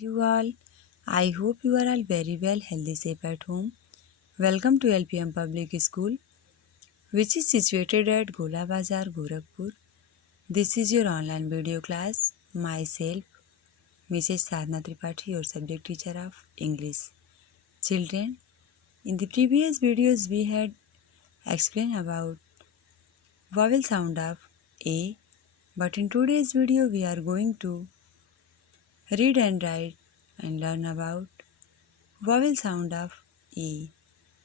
you all? I hope you are all very well, healthy, safe at home. Welcome to LPM Public School, which is situated at Gola Bazar, Gorakhpur. This is your online video class. Myself, Mrs. Sadhna Tripathi, your subject teacher of English. Children, in the previous videos we had explained about vowel sound of A, but in today's video we are going to read and write and learn about vowel sound of E.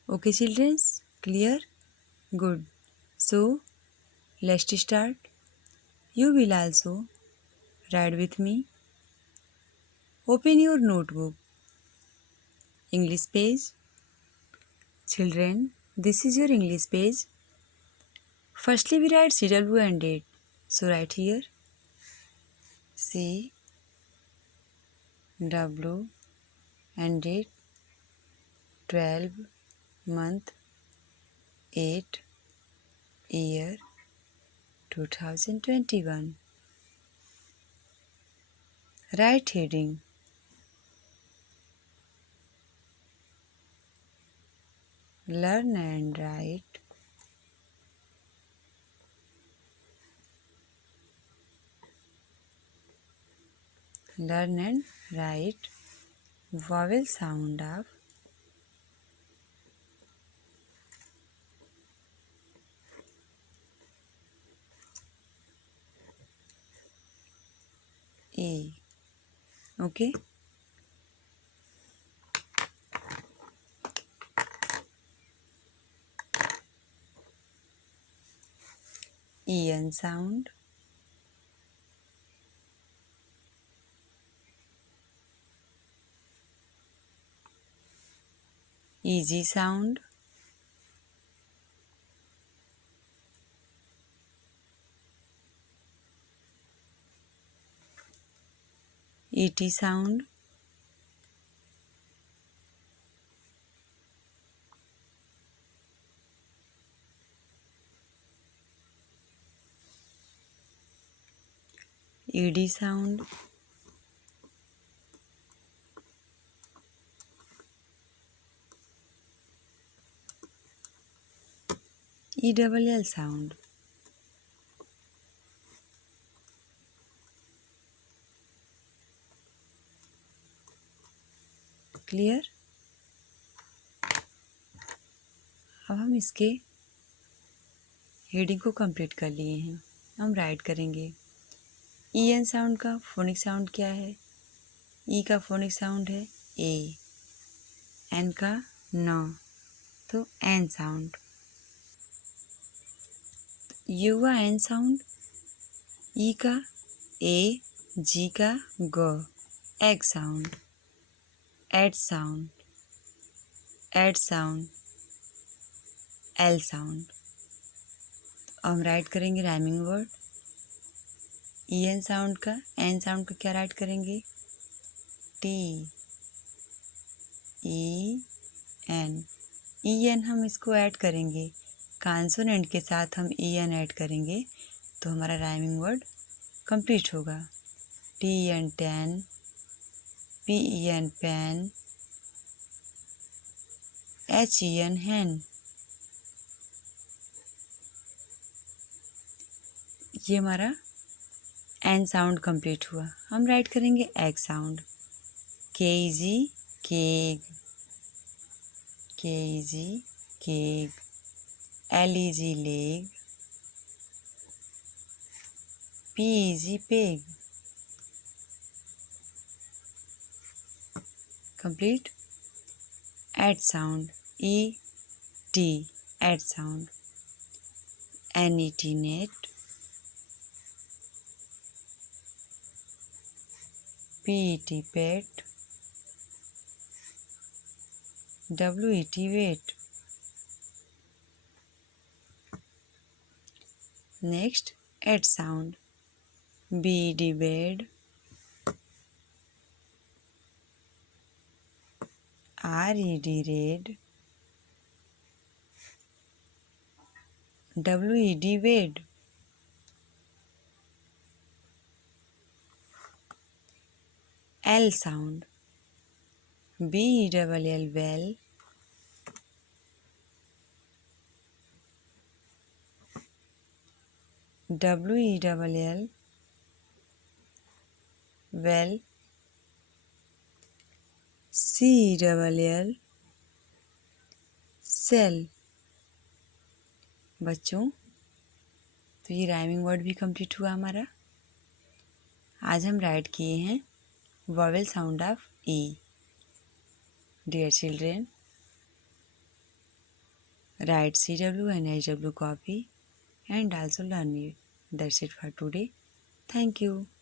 Okay, children, clear? Good. So, let's start. You will also write with me. Open your notebook. English page. Children, this is your English page. Firstly, we write CW and date. So, write here C W and date 12 month 8 year 2021. Write heading. Learn and write. Learn and write vowel sound of E. Okay. En sound. Easy sound. Et sound. Ed sound. Ell sound. Clear? अब हम इसके heading को complete कर लिए हैं. हम write करेंगे. N sound का फोनिक साउंड क्या है? ई का फोनिक साउंड है ए. एन का न, तो एन साउंड. यू का एन साउंड. ई का ए. जी का ग. एग साउंड. एड साउंड. एड साउंड. L sound. अब हम राइट करेंगे rhyming word. E N sound का एन साउंड का क्या राइट करेंगे? T E N. E N हम इसको ऐड करेंगे, कॉन्सोनेंट के साथ हम ई एन ऐड करेंगे तो हमारा राइमिंग वर्ड कंप्लीट होगा. T N tan. P E N pen. H E N hen. ये हमारा एन साउंड कंप्लीट हुआ. हम राइट करेंगे एग साउंड. के E G keg. K E G keg. L E G leg. P E G peg. Complete. Ed sound. E T ed sound. N E T net. P E T pet. W E T wet. Next ed sound. B E D bed. R E D red. W E D wed. L sound. B-E-L-L, well. W-E-L-L, well. C-E-L-L, cell. बच्चों, तो ये rhyming word भी complete हुआ हमारा। आज हम write किए हैं vowel sound of E. Dear children, write CW and HW copy and also learn it. That's it for today. Thank you.